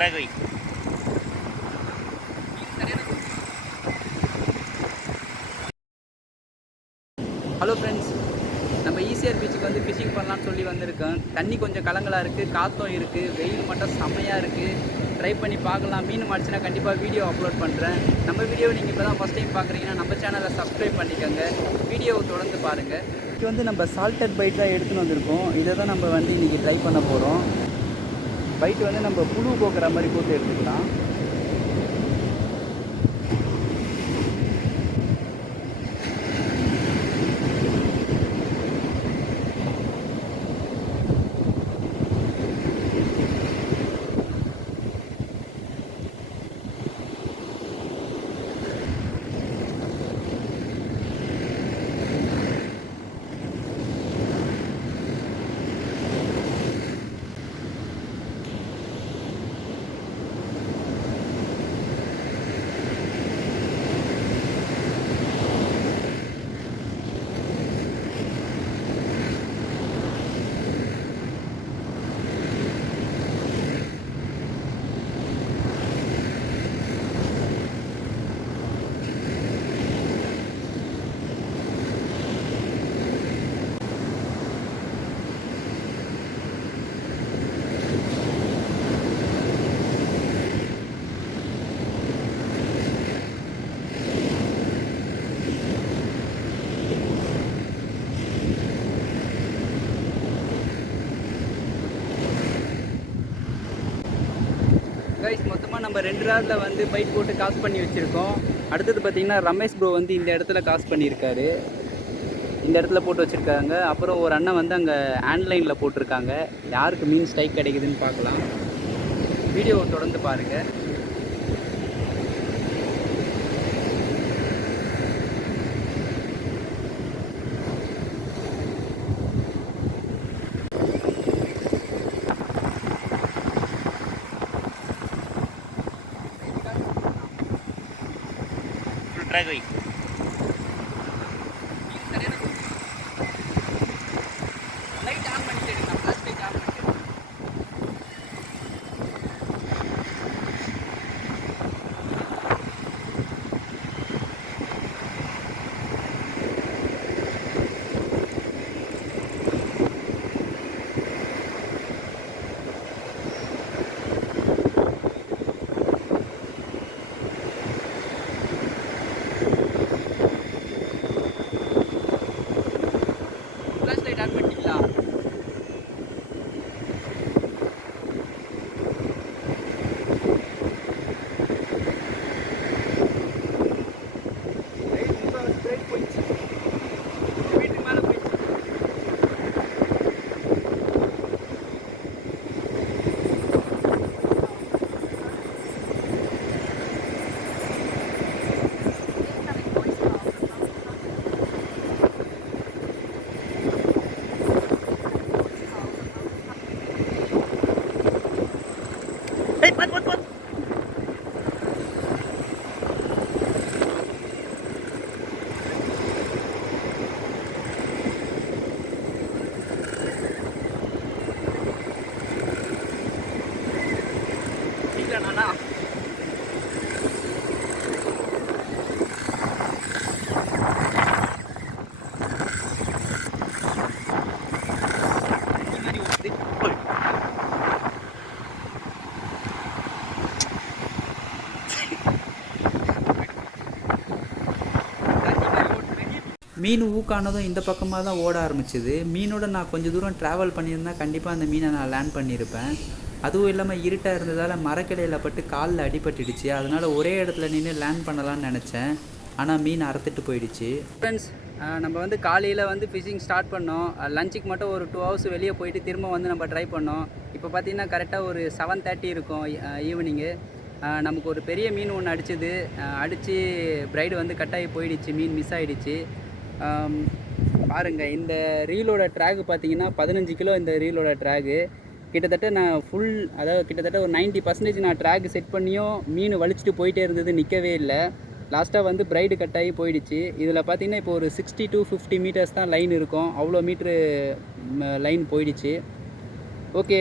Track வை. Hello friends, நம்ம ECR பீச்சுக்கு வந்து ஃபிஷிங் பண்ணலான்னு சொல்லி வந்திருக்கோம். தண்ணி கொஞ்சம் கலங்கலாக இருக்குது, காற்றும் இருக்குது, வெயில் மட்டும் செம்மையாக இருக்குது. ட்ரை பண்ணி பார்க்கலாம். மீன் மாடிச்சுன்னா கண்டிப்பாக வீடியோ அப்லோட் பண்ணுறேன். நம்ம வீடியோவை நீங்கள் இப்போ தான் ஃபஸ்ட் டைம் பார்க்குறீங்கன்னா நம்ம சேனலை சப்ஸ்கிரைப் பண்ணிக்கோங்க. வீடியோவை தொடர்ந்து பாருங்கள். இது வந்து நம்ம சால்டட் பைட் தான் எடுத்துன்னு வந்திருக்கோம். இதை தான் நம்ம வந்து இன்றைக்கி ட்ரை பண்ண போகிறோம். பைட் வந்து நம்ம புழு போக்குற மாதிரி போட்டு எடுத்துக்கலாம். கைஸ், மொத்தமாக நம்ம 2 ராடில் வந்து பைட் போட்டு காசு பண்ணி வச்சுருக்கோம். அடுத்தது பார்த்திங்கன்னா ரமேஷ் ப்ரோ வந்து இந்த இடத்துல காசு பண்ணியிருக்காரு. இந்த இடத்துல போட்டு வச்சுருக்காங்க. அப்புறம் ஒரு அண்ணன் வந்து அங்கே ஆன்லைனில் போட்டிருக்காங்க. யாருக்கு மீன் ஸ்ட்ரைக் கிடைக்குதுன்னு பார்க்கலாம். வீடியோவை தொடர்ந்து பாருங்கள். ட்ராக் வை. லைட் ஆன் பண்ணிட்டு ஃப்ளாஷ் லைட் ஆன் பண்ணிட்டு ஃப்ளாஷ் லைட் ஆன் பண்ணிட்டீங்களா? போயிடுச்சு, வீட்டுக்கு மேலே போயிடுச்சு. ஏய், பாத்து. நானா மீன் ஊக்கானதும் இந்த பக்கமாக தான் ஓட ஆரம்பிச்சிது. மீனோட நான் கொஞ்சம் தூரம் ட்ராவல் பண்ணியிருந்தால் கண்டிப்பாக அந்த மீனை நான் லேண்ட் பண்ணியிருப்பேன். அதுவும் இல்லாமல் இருட்டாக இருந்ததால் மரக்கிளையில் பட்டு காலில் அடிபட்டுடுச்சு. அதனால் ஒரே இடத்துல நின்று லேண்ட் பண்ணலான்னு நினச்சேன். ஆனால் மீன் அறுத்துட்டு போயிடுச்சு. ஃப்ரெண்ட்ஸ், நம்ம வந்து காலையில் வந்து ஃபிஷிங் ஸ்டார்ட் பண்ணோம். லஞ்சுக்கு மட்டும் ஒரு 2 ஹவர்ஸ் வெளியே போயிட்டு திரும்ப வந்து நம்ம ட்ரை பண்ணோம். இப்போ பார்த்திங்கன்னா கரெக்டாக ஒரு 7:30 இருக்கும் ஈவினிங்கு. நமக்கு ஒரு பெரிய மீன் ஒன்று அடிச்சுது. அடித்து பிரைடு வந்து கட்டாகி போயிடுச்சு. மீன் மிஸ் ஆகிடுச்சு. பாருங்கள், இந்த ரீலோட ட்ராக் பார்த்தீங்கன்னா 15 கிலோ. இந்த ரீலோட ட்ராகு கிட்டத்தட்ட நான் அதாவது கிட்டத்தட்ட ஒரு 90% நான் ட்ராக் செட் பண்ணியும் மீன் வலிச்சுட்டு போயிட்டே இருந்தது, நிற்கவே இல்லை. லாஸ்ட்டாக வந்து பிரைடு கட் ஆகி போயிடுச்சு. இதில் பார்த்தீங்கன்னா இப்போ ஒரு 60 to 50 மீட்டர்ஸ் தான் லைன் இருக்கும். அவ்வளோ மீட்ரு லைன் போயிடுச்சு. ஓகே.